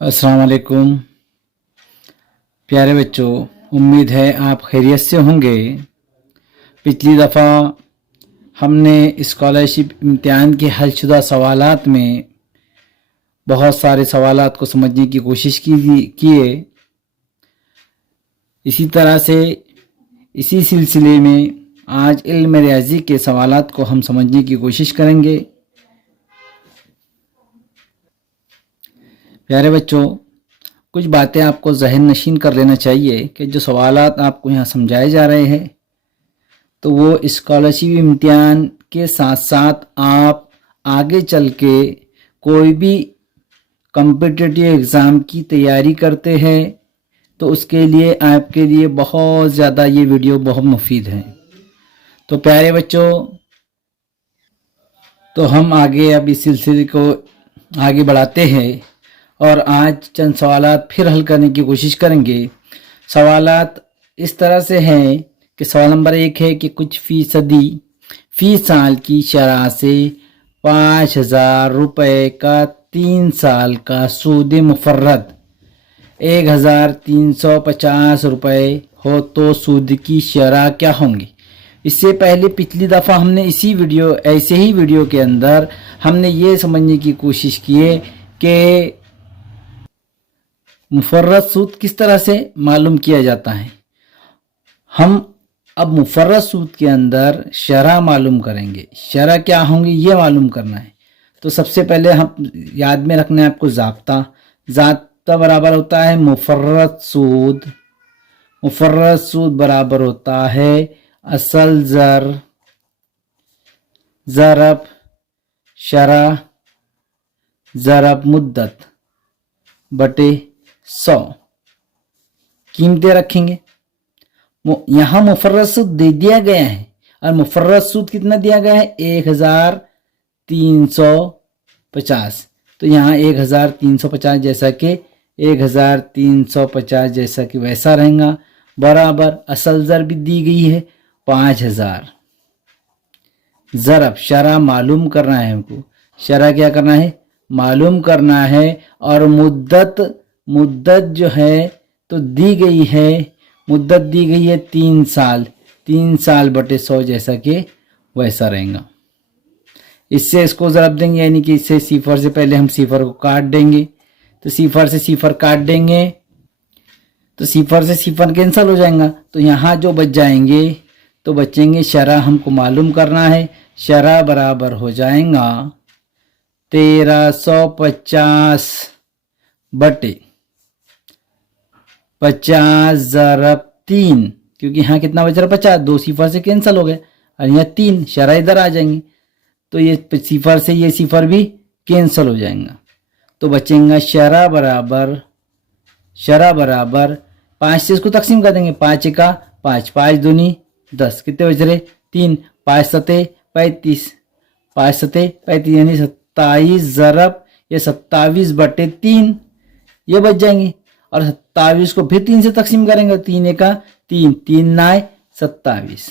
अस्सलाम वालेकुम प्यारे बच्चों, उम्मीद है आप खैरियत से होंगे। पिछली दफ़ा हमने स्कॉलरशिप इम्तिहान के हलशुदा सवालात में बहुत सारे सवालात को समझने की कोशिश किए। इसी तरह से इसी सिलसिले में आज इल्म रियाजी के सवालात को हम समझने की कोशिश करेंगे। प्यारे बच्चों, कुछ बातें आपको जहन नशीन कर लेना चाहिए कि जो सवालात आपको यहाँ समझाए जा रहे हैं तो वो स्कॉलरशिप इम्तिहान के साथ साथ आप आगे चल के कोई भी कॉम्पिटिटिव एग्ज़ाम की तैयारी करते हैं तो उसके लिए आपके लिए बहुत ज़्यादा ये वीडियो बहुत मुफीद है। तो प्यारे बच्चों, तो हम आगे अब इस सिलसिले को आगे बढ़ाते हैं और आज चंद सवालात फिर हल करने की कोशिश करेंगे। सवालात इस तरह से हैं कि सवाल नंबर 1 है कि कुछ फीसदी फी साल की शरह से 5,000 रुपये का 3 साल का सूद मुफर्रद 1,350 रुपये हो तो सूद की शरह क्या होंगी। इससे पहले पिछली दफ़ा हमने ऐसे ही वीडियो के अंदर हमने ये समझने की कोशिश की है कि मुफर्रद सूद किस तरह से मालूम किया जाता है। हम अब मुफर्रद सूद के अंदर शरह मालूम करेंगे। शरह क्या होंगी ये मालूम करना है। तो सबसे पहले हम याद में रखना है आपको ज़ाब्ता बराबर होता है मुफर्रद सूद। मुफर्रद सूद बराबर होता है असल ज़रब शरह ज़रब मुद्दत बटे 100। कीमतें रखेंगे। यहाँ मुफर्रद सूद दे दिया गया है और मुफर्रद सूद कितना दिया गया है 1,350। तो यहाँ 1,350 जैसा कि 1,350 जैसा कि वैसा रहेगा बराबर असल ज़र भी दी गई है 5,000। ज़रब शरह मालूम करना है हमको। शरह क्या करना है मालूम करना है और मुद्दत जो है तो दी गई है। मुद्दत दी गई है 3 साल। 3 साल बटे 100 जैसा कि वैसा रहेगा। इससे इसको ज़रब देंगे यानी कि इससे सिफर से पहले हम सिफर को काट देंगे। तो सिफर से सिफर काट देंगे तो सिफर से सिफर कैंसिल हो जाएगा। तो यहाँ जो बच जाएंगे तो बचेंगे शरह हमको मालूम करना है। शरह बराबर हो जाएगा 1,350 बटे 50 ज़रब 3, क्योंकि यहाँ कितना बच रहा 50, 2 सिफर से कैंसिल हो गए और यहाँ 3 शरह इधर आ जाएंगे तो ये सिफर से ये सिफर भी कैंसिल हो जाएगा। तो बचेगा शरह बराबर 5 से इसको तकसीम कर देंगे। 5 का 5, 5 दूनी 10, कितने बच रहे 3, 5 सते 35, 5 सते 35 यानी 27 ज़रब ये 27 बटे 3 ये बच जाएंगे। और 27 को फिर 3 से तकसीम करेंगे। 3 का 3, 3 9 27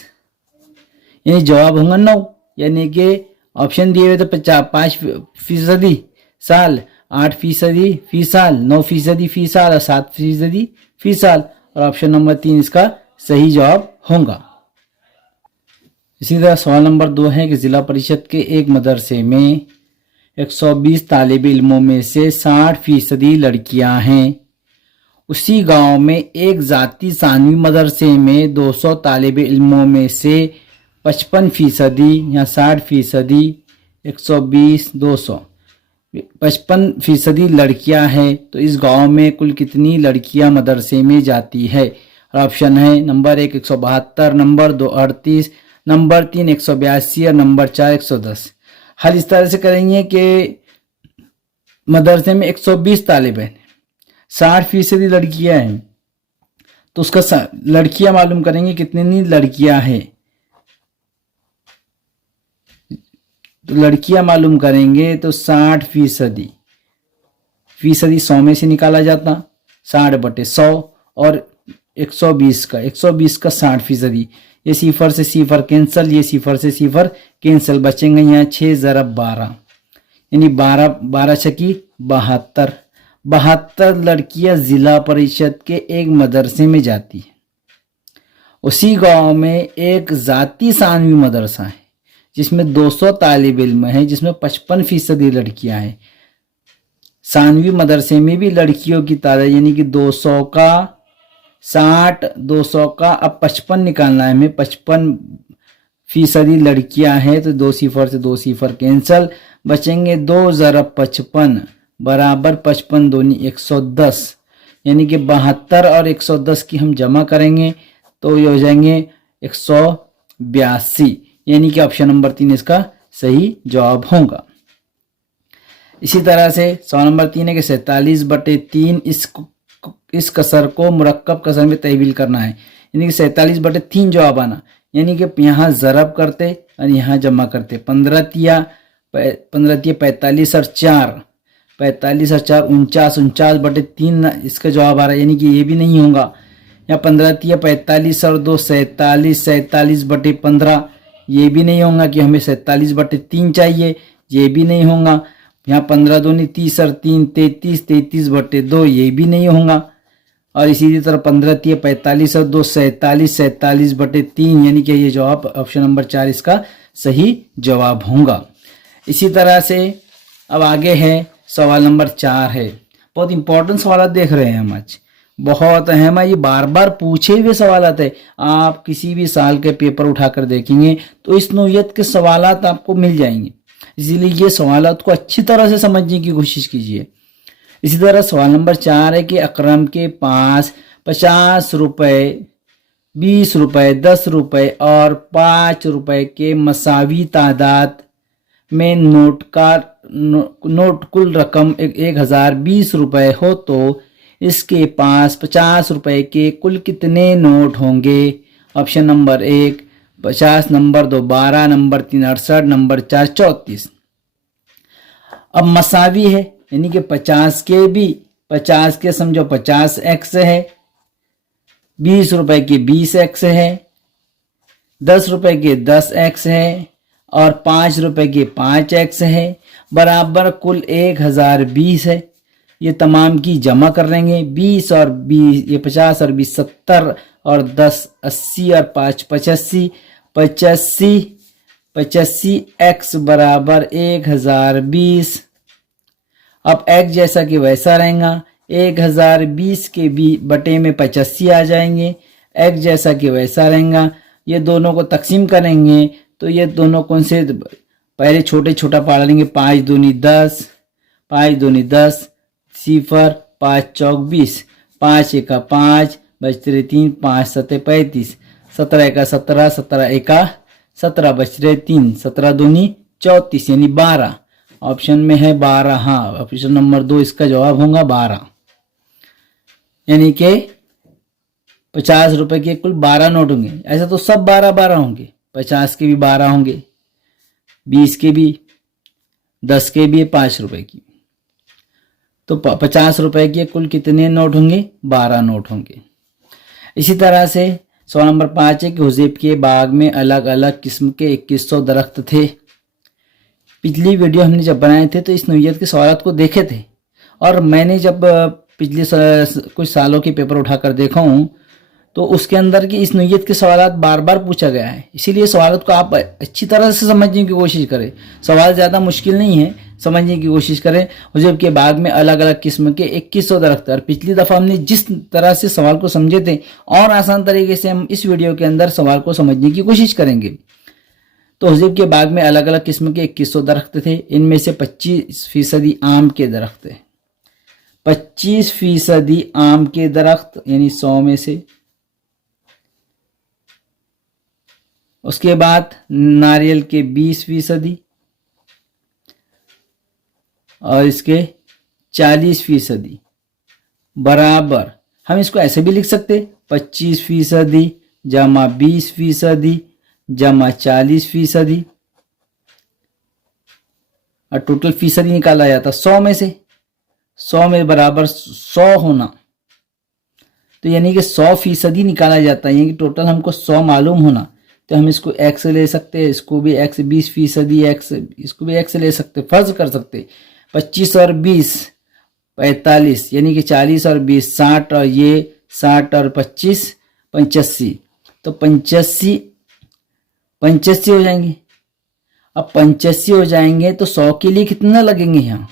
यानी जवाब होगा 9। यानी कि ऑप्शन दिए हुए तो 5% साल, 8% फी साल, 9% फी साल और 7% फी साल और ऑप्शन नंबर 3 इसका सही जवाब होगा। इसी तरह सवाल नंबर 2 है कि ज़िला परिषद के एक मदरसे में 120 तालिब इल्मों में से 60% लड़कियां हैं। उसी गांव में एक ज़ाती सानवी मदरसे में 200 तालिब इल्मों में से 55% या 60%, 120 200 55% लड़कियां हैं। तो इस गांव में कुल कितनी लड़कियां मदरसे में जाती है। और ऑप्शन है नंबर 1 172, नंबर 2 38, नंबर 3 182 और नंबर 4 110। हल इस तरह से करेंगे कि मदरसे में 120 तालिब हैं, 60% लड़कियां हैं तो उसका लड़कियां मालूम करेंगे कितनी लड़कियां हैं। तो लड़कियां मालूम करेंगे तो 60%। 100 में से निकाला जाता 60 बटे 100 और 120 का 60%। ये सिफर से सिफर कैंसिल, ये सिफर से सिफर कैंसिल, बचेंगे यहाँ 6 ज़रब 12 यानी 12 छकी 72, 72 लड़कियां जिला परिषद के एक मदरसे में जाती है। उसी गांव में एक जाती सानवी मदरसा है जिसमें 200 तालिब इल्म है, जिसमें 55% लड़कियां हैं। सानवी मदरसे में भी लड़कियों की तादाद यानी कि 200 का 60, 200 का अब 55 निकालना है हमें। 55% लड़कियां हैं तो 2 सिफर से 2 सिफर कैंसल, बचेंगे 2 ज़रब 55 बराबर 55 दूनी 110, यानी कि 72 और 110 की हम जमा करेंगे तो ये हो जाएंगे 182, यानी कि ऑप्शन नंबर 3 इसका सही जवाब होगा। इसी तरह से सवाल नंबर 3 है कि 47/3 इस कसर को मुरक्कब कसर में तहवील करना है, यानी कि 47/3 जवाब आना, यानी कि यहाँ ज़रब करते और यहाँ जमा करते। 15 तिया 45 और 4 49, 49/3 इसका जवाब आ रहा है, यानी कि ये भी नहीं होगा। यहाँ 15 तिया 45 और 2 47, 47/15 ये भी नहीं होगा कि हमें 47/3 चाहिए, ये भी नहीं होगा। यहाँ 15 दूनी 30 और 3 33, 33/2 ये भी नहीं होगा। और इसी तरह 15 तिया 45 और 2 47, 47/3 यानी कि ये जवाब ऑप्शन नंबर 4 इसका सही जवाब होगा। इसी तरह से अब आगे है सवाल नंबर 4 है। बहुत इंपॉर्टेंट सवाल देख रहे हैं हम आज, बहुत अहम है, ये बार बार पूछे हुए सवाल है। आप किसी भी साल के पेपर उठाकर देखेंगे तो इस नौयत के सवाल आपको मिल जाएंगे, इसीलिए ये सवाल को अच्छी तरह से समझने की कोशिश कीजिए। इसी तरह सवाल नंबर 4 है कि अकरम के पास 50 रुपए, 20 रुपए, 10 रुपए और 5 रुपए के मसावी तादाद में नोट कुल रकम 1020 रुपए हो तो इसके पास 50 रुपए के कुल कितने नोट होंगे। Option number 1 50, number 2 12, number 3 68, number 4 34। अब मसावी है यानी कि 50 के समझो 50x है, 20 रुपए के 20x है, 10 रुपए के 10x है और 5 रुपए के 5x है, बराबर कुल 1020 है। ये तमाम की जमा कर लेंगे। 20 और 20 ये 50 और 20 70 और 10 80 और 5 85, 85 x बराबर 1020। अब x जैसा कि वैसा रहेगा, 1020 के बटे में 85 आ जाएंगे, x जैसा कि वैसा रहेगा। ये दोनों को तकसीम करेंगे तो ये दोनों कौन से, पहले छोटा पाड़ा लेंगे, 5 दूनी 10, 5 दूनी 10 सिफर, 5 चौक 20, 5 एका 5 बचते 3, 5 सते 35, 17 एका 17, 17 एका 17 बचते 3, 17 दूनी 34 यानी 12। ऑप्शन में है 12, हाँ ऑप्शन नंबर 2 इसका जवाब होगा 12, यानी कि 50 रुपए के कुल 12 नोट होंगे। ऐसा तो सब 12 होंगे, 50 के भी 12 होंगे, 20 के भी, 10 के भी, 5 रुपए की। तो 50 रुपए के कुल कितने नोट होंगे, 12 नोट होंगे। इसी तरह से सवाल नंबर 5 है कि हुज़ैब के बाग में अलग अलग किस्म के 2100 दरख्त थे। पिछली वीडियो हमने जब बनाए थे तो इस नौइयत के सवालात को देखे थे, और मैंने जब पिछले कुछ सालों के पेपर उठाकर देखा हूँ तो उसके अंदर की इस नौइयत के सवालात बार बार पूछा गया है। इसीलिए सवालात को आप अच्छी तरह से समझने की कोशिश करें। सवाल ज़्यादा मुश्किल नहीं है, समझने की कोशिश करें। हुज़ैब के बाग में अलग अलग किस्म के 2100 दरख्त, और पिछली दफ़ा हमने जिस तरह से सवाल को समझे थे और आसान तरीके से हम इस वीडियो के अंदर सवाल को समझने की कोशिश करेंगे। तो हुज़ैब के बाग में अलग अलग किस्म के 2100 दरख्त थे। इनमें से 25% आम के दरख्त है, 25% आम के दरख्त यानी 100 में से। उसके बाद नारियल के 20% और इसके 40% बराबर, हम इसको ऐसे भी लिख सकते 25% जमा 20% जमा 40%, और टोटल फीसदी निकाला जाता 100 में से। 100 में बराबर 100 होना, तो यानी कि 100% निकाला जाता है, यानी कि टोटल हमको 100 मालूम होना। तो हम इसको x ले सकते हैं, इसको भी x, 20% x, इसको भी x ले सकते, फर्ज कर सकते 25 और 20 45 यानी कि 40 और 20 60 और ये 60 और 25 85। तो 85 हो जाएंगे। अब 85 हो जाएंगे तो 100 के लिए कितना लगेंगे यहाँ?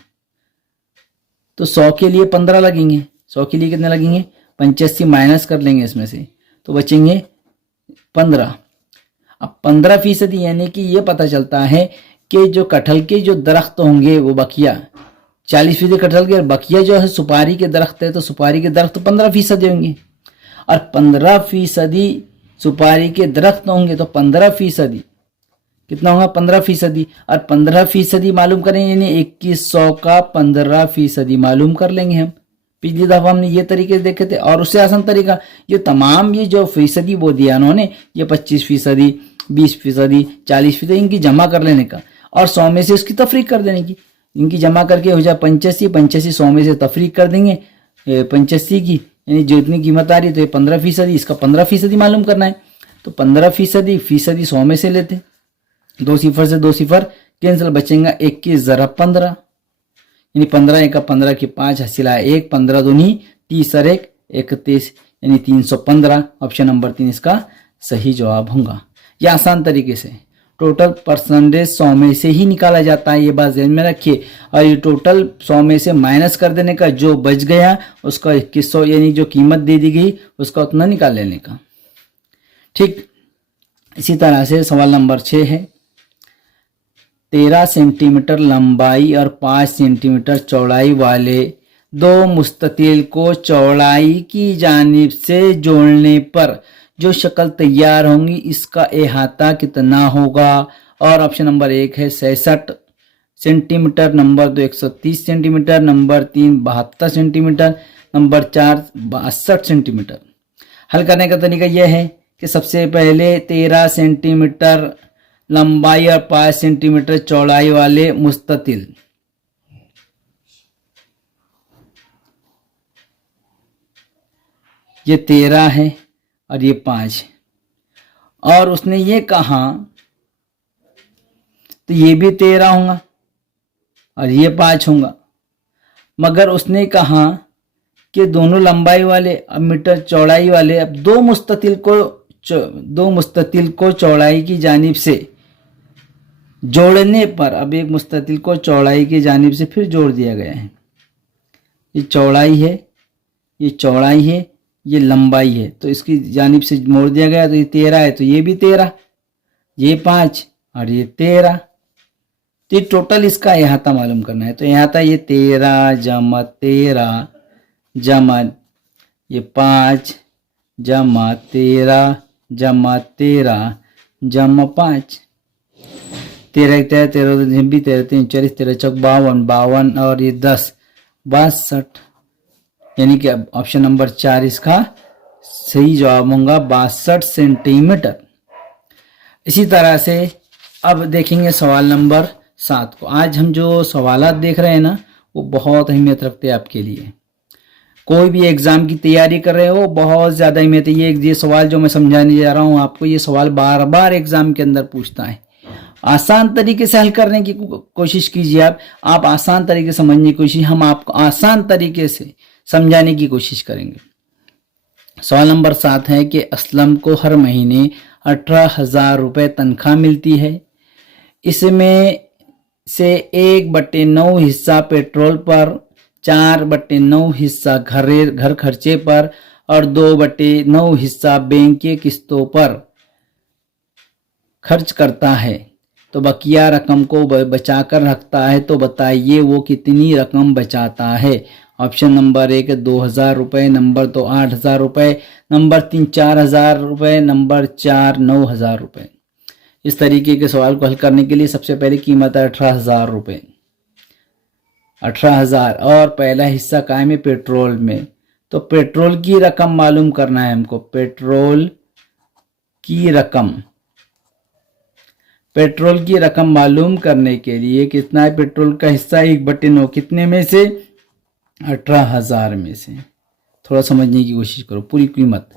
तो 100 के लिए 15 लगेंगे। 100 के लिए कितने लगेंगे? 85 माइनस कर लेंगे इसमें से तो बचेंगे 15। अब 15% यानी कि ये पता चलता है कि जो कटहल के जो दरख्त होंगे वो बकिया 40% कटहल के, बकिया जो है सुपारी के दरख्त है तो सुपारी के दरख्त 15% होंगे। और 15% सुपारी के दरख्त होंगे तो 15% कितना होगा? 15%। और 15% मालूम करें यानी 2100 का 15% मालूम कर लेंगे हम। पिछली दफा हमने ये तरीके देखे थे। और उससे आसान तरीका ये तमाम ये जो फीसदी वो दिया उन्होंने, ये 25%, 20%, 40% इनकी जमा कर लेने का और 100 में से उसकी तफरीक कर देने की। इनकी जमा करके हो जाए 85, 100 में से तफरीक कर देंगे 85 की, यानी जो इतनी कीमत आ रही है तो ये 15%, इसका 15% मालूम करना है। तो 15% 100 में से लेते, 2 सिफर से 2 सिफर कैंसिल, बचेगा 21 ज़रा 15 यानी 15 1 15 की 5 हासिला 1, 15 दूनी 30 और 1 31 यानी 315। ऑप्शन नंबर 3 इसका सही जवाब होगा। यह आसान तरीके से टोटल परसेंटेज 100 में से ही निकाला जाता है, ये बात ध्यान में रखिए। और ये टोटल 100 में से माइनस कर देने का, जो बच गया उसका 2100 यानी जो कीमत दे दी गई उसका उतना निकाल लेने का। ठीक इसी तरह से सवाल नंबर 6 है। 13 सेंटीमीटर लंबाई और 5 सेंटीमीटर चौड़ाई वाले दो मुस्ततिल को चौड़ाई की जानिब से जोड़ने पर जो शक्ल तैयार होंगी इसका अहाता कितना होगा? और ऑप्शन नंबर 1 है 66 centimetre, number 2 130 centimetre, number 3 72 centimetre, number 4 62 centimetre. हल करने का तरीका यह है कि सबसे पहले 13 सेंटीमीटर लंबाई और 5 सेंटीमीटर चौड़ाई वाले मुस्ततिल, ये 13 है और ये 5, और उसने ये कहा तो ये भी 13 होगा और ये 5 होगा, मगर उसने कहा कि दोनों लंबाई वाले अब मीटर चौड़ाई वाले, अब दो मुस्ततिल को चौड़ाई की जानिब से जोड़ने पर, अब एक मुस्ततिल को चौड़ाई की जानिब से फिर जोड़ दिया गया है। ये चौड़ाई है, ये चौड़ाई है, ये लंबाई है, तो इसकी जानिब से मोड़ दिया गया। तो ये 13 है तो ये भी 13, ये 5 और ये 13। तो ये टोटल इसका अहाता मालूम करना है। तो अहाता ये 13 जमा 13 जमा ये 5 जमा 13 जमा 13 जमा 5, 13 13 13 भी 13 3 40 13 चौक 52 52 और ये 10 62, यानी कि ऑप्शन नंबर 4 इसका सही जवाब होगा 62 सेंटीमीटर। इसी तरह से अब देखेंगे सवाल नंबर 7 को। आज हम जो सवालात देख रहे हैं ना वो बहुत अहमियत रखते हैं आपके लिए। कोई भी एग्जाम की तैयारी कर रहे हो बहुत ज़्यादा अहमियत है। ये सवाल जो मैं समझाने जा रहा हूँ आपको, ये सवाल बार बार एग्जाम के अंदर पूछता है। आसान तरीके से हल करने की कोशिश कीजिए। आप आसान तरीके से समझने की कोशिश, हम आपको आसान तरीके से समझाने की कोशिश करेंगे। सवाल नंबर 7 है कि असलम को हर महीने 18,000 रुपये तनख्वाह मिलती है। इसमें से 1/9 हिस्सा पेट्रोल पर, 4/9 हिस्सा घर खर्चे पर और 2/9 हिस्सा बैंक के किस्तों पर खर्च करता है, तो बकिया रकम को बचाकर रखता है। तो बताइए वो कितनी रकम बचाता है? ऑप्शन नंबर 1 2,000 रुपये, नंबर 2 8,000 रुपये, नंबर 3 4,000 रुपये, नंबर 4 9,000 रुपये। इस तरीके के सवाल को हल करने के लिए सबसे पहले कीमत है 18,000 रुपये, 18,000 और पहला हिस्सा कायम है पेट्रोल में। तो पेट्रोल की रकम मालूम करना है हमको। पेट्रोल की रकम मालूम करने के लिए कितना है पेट्रोल का हिस्सा? 1/9 कितने में से? 18,000 में से। थोड़ा समझने की कोशिश करो। पूरी कीमत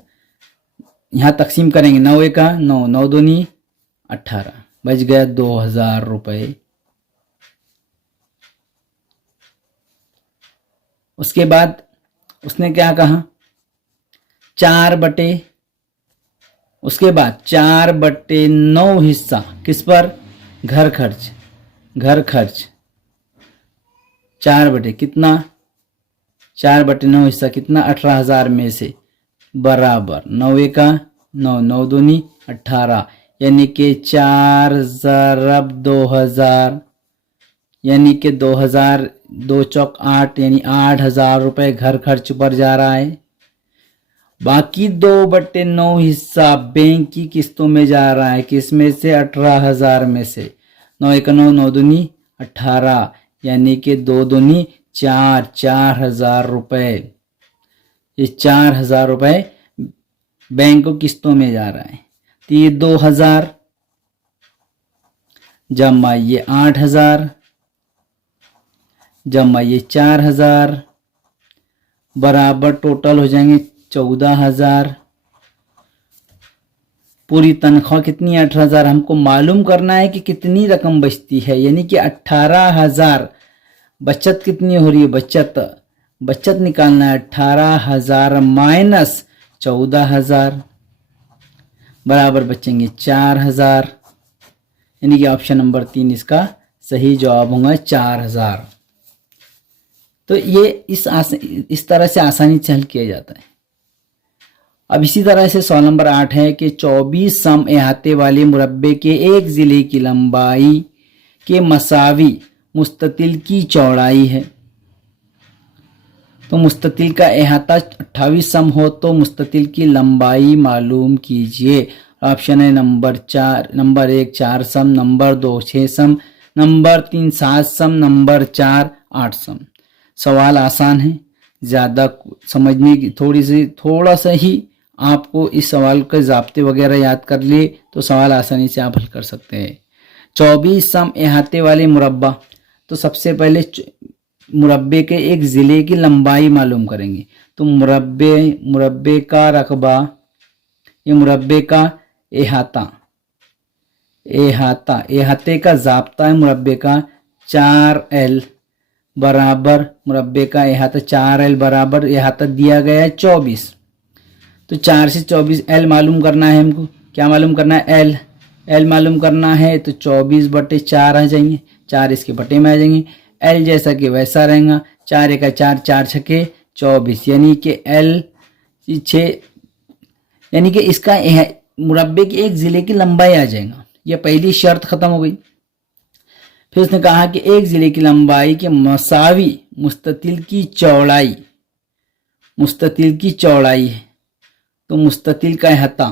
यहाँ तकसीम करेंगे। 9 1 9, 9 दूनी 18, बच गया 2,000 रुपये। उसके बाद उसने क्या कहा, 4/, उसके बाद 4/9 हिस्सा किस पर, घर खर्च, घर खर्च 4/, कितना, 4/9 हिस्सा कितना, 18,000 में से बराबर 9 का 9, 9 दूनी 18, यानी कि 4 ज़रब 2,000, यानी कि 2,000, 2 चौक 8, यानी 8,000 रुपये घर खर्च पर जा रहा है। बाकी 2/9 हिस्सा बैंक की किस्तों में जा रहा है, किस में से, 18,000 में से। 9 का 9, 9 दूनी 18, यानी कि 2 दूनी 4, 4,000 रुपये। ये 4,000 रुपये बैंक को किस्तों में जा रहा है। तो ये 2,000 जमा ये 8,000 जमा ये 4,000 बराबर टोटल हो जाएंगे 14,000। पूरी तनख्वाह कितनी है, 18,000। हमको मालूम करना है कि कितनी रकम बचती है, यानी कि 18,000। बचत कितनी हो रही है, बचत निकालना है। 18,000 माइनस 14,000 बराबर बचेंगे 4,000, यानी कि ऑप्शन नंबर 3 इसका सही जवाब होगा 4,000। तो ये इस तरह से आसानी से हल किया जाता है। अब इसी तरह से सवाल नंबर 8 है कि 24 सम अहाते वाले मुरब्बे के एक जिले की लंबाई के मसावी मुस्ततिल की चौड़ाई है। तो मुस्ततिल का अहाता 28 सम हो तो मुस्ततिल की लंबाई मालूम कीजिए। ऑप्शन है नंबर 1 4 सम, नंबर 2 6 सम, नंबर 3 7 सम, नंबर 4 8 सम। सवाल आसान है, ज़्यादा समझने की थोड़ा सा ही आपको इस सवाल के ज़ाब्ते वगैरह याद कर लिए तो सवाल आसानी से आप हल कर सकते हैं। 24 सम अहाते वाले मुरब्बा, तो सबसे पहले मुरब्बे के एक ज़िले की लंबाई मालूम करेंगे। तो मुरब्बे का रकबा, ये मुरब्बे का अहाते का ज़ाब्ता है मुरब्बे का 4L बराबर, मुरब्बे का अहाता 4L बराबर अहाता दिया गया है 24। तो 4 से 24 L मालूम करना है हमको। क्या मालूम करना है, L मालूम करना है। तो 24/4 आ जाएंगे, 4 इसके बटे में आ जाएंगे। L जैसा कि वैसा रहेगा, 4 का 4, 4 छके 24, यानी कि L 6, यानी कि इसका मुरब्बे के एक ज़िले की लंबाई आ जाएगा। यह पहली शर्त ख़त्म हो गई। फिर उसने कहा कि एक ज़िले की लंबाई के मसावी मुस्ततिल की चौड़ाई है। तो मुस्ततिल का अहाता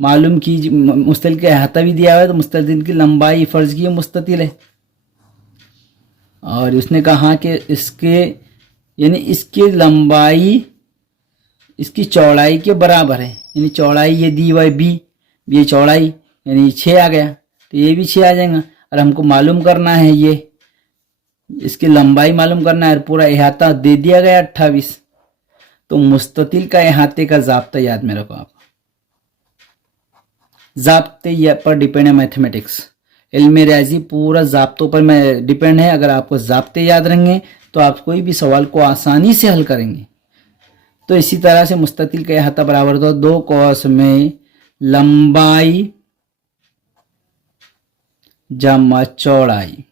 मालूम कीजिए। मुस्ततिल का अहाता भी दिया हुआ है, तो मुस्ततिल की लंबाई फर्ज की मुस्ततिल है। और उसने कहा कि इसकी लंबाई इसकी चौड़ाई के बराबर है, यानी चौड़ाई ये दी हुई B, ये चौड़ाई यानी 6 आ गया, तो ये भी 6 आ जाएगा। और हमको मालूम करना है ये इसकी लंबाई मालूम करना है, पूरा अहाता दे दिया गया 28। तो मुस्ततिल का अहाते का ज़ाब्ता याद में रखो आप। ज़ाब्ते पर डिपेंड है मैथमेटिक्स, इल्म रियाजी पूरा ज़ाब्तों पर में डिपेंड है। अगर आपको ज़ाब्ते याद रहेंगे तो आप कोई भी सवाल को आसानी से हल करेंगे। तो इसी तरह से मुस्ततिल का अहाता बराबर होता है 2 कौस में लंबाई जमा चौड़ाई,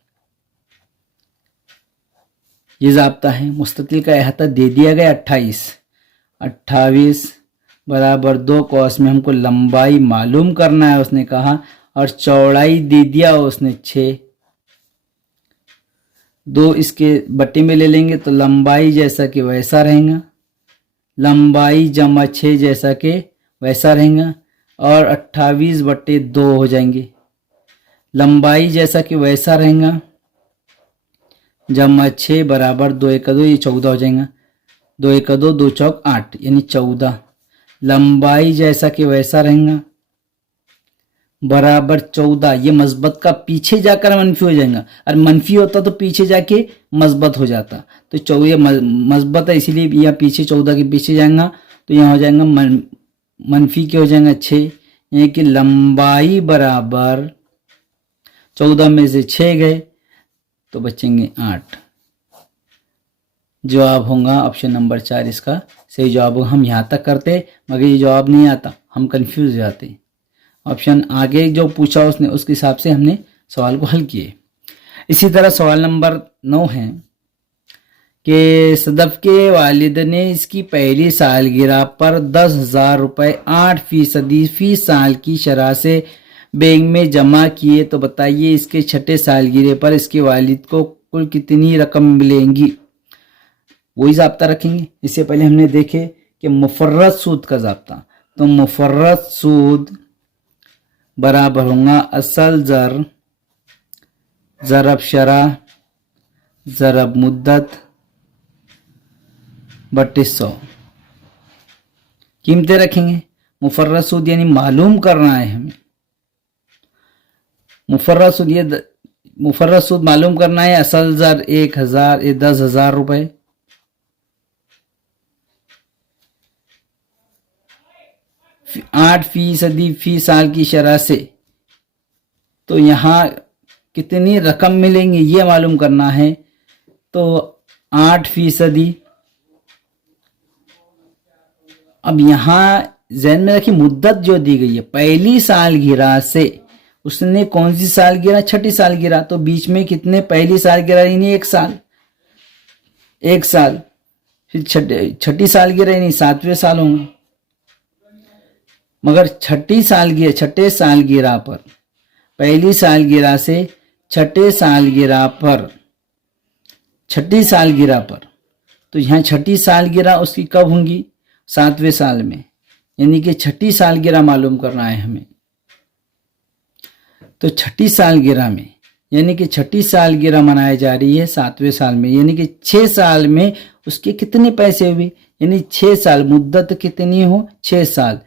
ये ज़ाब्ता है। मुस्ततिल का अहाता दे दिया गया 28 बराबर 2 कौस में हमको लंबाई मालूम करना है उसने कहा, और चौड़ाई दे दिया उसने 6। 2 इसके बटे में ले लेंगे तो लंबाई जैसा कि वैसा रहेगा, लंबाई जमा 6 जैसा कि वैसा रहेगा, और 28/2 हो जाएंगे। लंबाई जैसा कि वैसा रहेगा जमा 6 बराबर 2 1 2, ये 14 हो जाएगा। 2 1 2, 2 चौक 8, यानी 14। लंबाई जैसा कि वैसा रहेगा बराबर 14। ये मस्बत का पीछे जाकर मनफी हो जाएगा, और मनफी होता तो पीछे जाके मस्बत हो जाता। तो 14 मस्बत है, इसीलिए यह पीछे 14 के पीछे जाएगा, तो यहाँ हो जाएगा मनफी के हो जाएगा 6, यानी कि लंबाई बराबर 14 में से 6 गए तो बचेंगे 8। जवाब होगा ऑप्शन नंबर 4 इसका सही जवाब होगा। हम यहाँ तक करते मगर ये जवाब नहीं आता, हम कंफ्यूज हो जाते। ऑप्शन आगे जो पूछा उसने उसके हिसाब से हमने सवाल को हल किए। इसी तरह सवाल नंबर 9 है कि सदफ के वालिद ने इसकी पहली सालगिरह पर 10,000 रुपये 8% फी साल की शरह से बैंक में जमा किए, तो बताइए इसके छठे सालगिरह पर इसके वालिद को कुल कितनी रकम मिलेंगी। वही ज़ाब्ता रखेंगे। इससे पहले हमने देखे कि मुफर्रद सूद का ज़ाब्ता, तो मुफर्रद सूद बराबर होगा असल ज़र ज़रब शरह ज़रब मुद्दत बटे 100। कीमतें रखेंगे। मुफर्रद सूद यानी मालूम करना है हमें, मुफर्रद सूद मालूम करना है। असल ज़र 1,000 ये 10,000 रुपये, 8% फी साल की शरह से, तो यहाँ कितनी रकम मिलेंगी ये मालूम करना है। तो 8%। अब यहाँ ज़हन में रखिए मुद्दत जो दी गई है पहली सालगिरह से, उसने कौन सी सालगिरह, छठी सालगिरह, तो बीच में कितने, पहली सालगिरह यानी 1 साल, 1 साल, फिर छठी सालगिरह यानी 7वें साल होंगे। मगर छठे सालगिरह पर, पहली सालगिरह से छठी सालगिरह पर, तो यहाँ छठी सालगिरह उसकी कब होंगी, 7वें साल में, यानी कि छठी सालगिरह मालूम करना है हमें। तो छठी सालगिरह में यानी कि छठी सालगिरह मनाई जा रही है 7वें साल में, यानी कि 6 साल में उसके कितने पैसे हुए, यानी 6 साल, मुद्दत कितनी हो, 6 साल।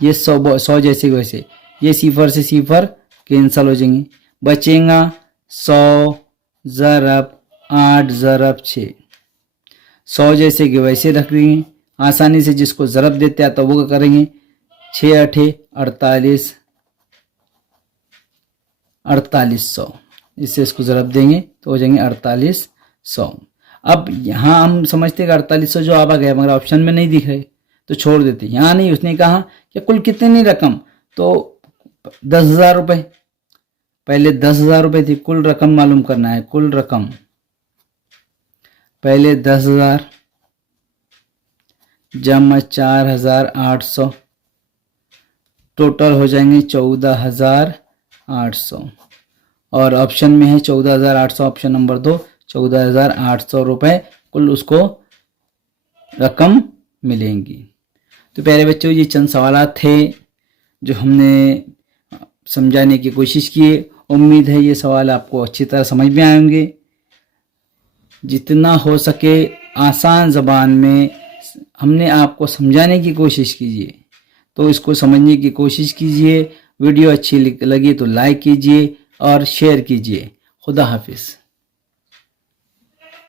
ये 100 जैसे वैसे, ये सिफर से सिफर कैंसल हो जाएंगे, बचेगा 100 ज़रब 8 ज़रब 6। 100 जैसे कि वैसे रख देंगे, आसानी से जिसको ज़रब देते हैं तो वो करेंगे। 6 8 48, 4800, इससे इसको ज़रब देंगे तो हो जाएंगे 4800। अब यहाँ हम समझते हैं कि 4800 जो आ गया मगर ऑप्शन में नहीं दिख रहे तो छोड़ देते। यहाँ नहीं, उसने कहा कि कुल कितनी रकम, तो 10,000 रुपये, पहले 10,000 रुपये थी, कुल रकम मालूम करना है। कुल रकम पहले 10,000 जमा 4,800, टोटल हो जाएंगे 14,800, और ऑप्शन में है 14,800, ऑप्शन नंबर 2, 14,800 रुपये कुल उसको रकम मिलेंगी। तो प्यारे बच्चों ये चंद सवालात थे जो हमने समझाने की कोशिश की। उम्मीद है ये सवाल आपको अच्छी तरह समझ में आएंगे। जितना हो सके आसान ज़बान में हमने आपको समझाने की कोशिश कीजिए, तो इसको समझने की कोशिश कीजिए। वीडियो अच्छी लगी तो लाइक कीजिए और शेयर कीजिए। खुदा हाफिज़।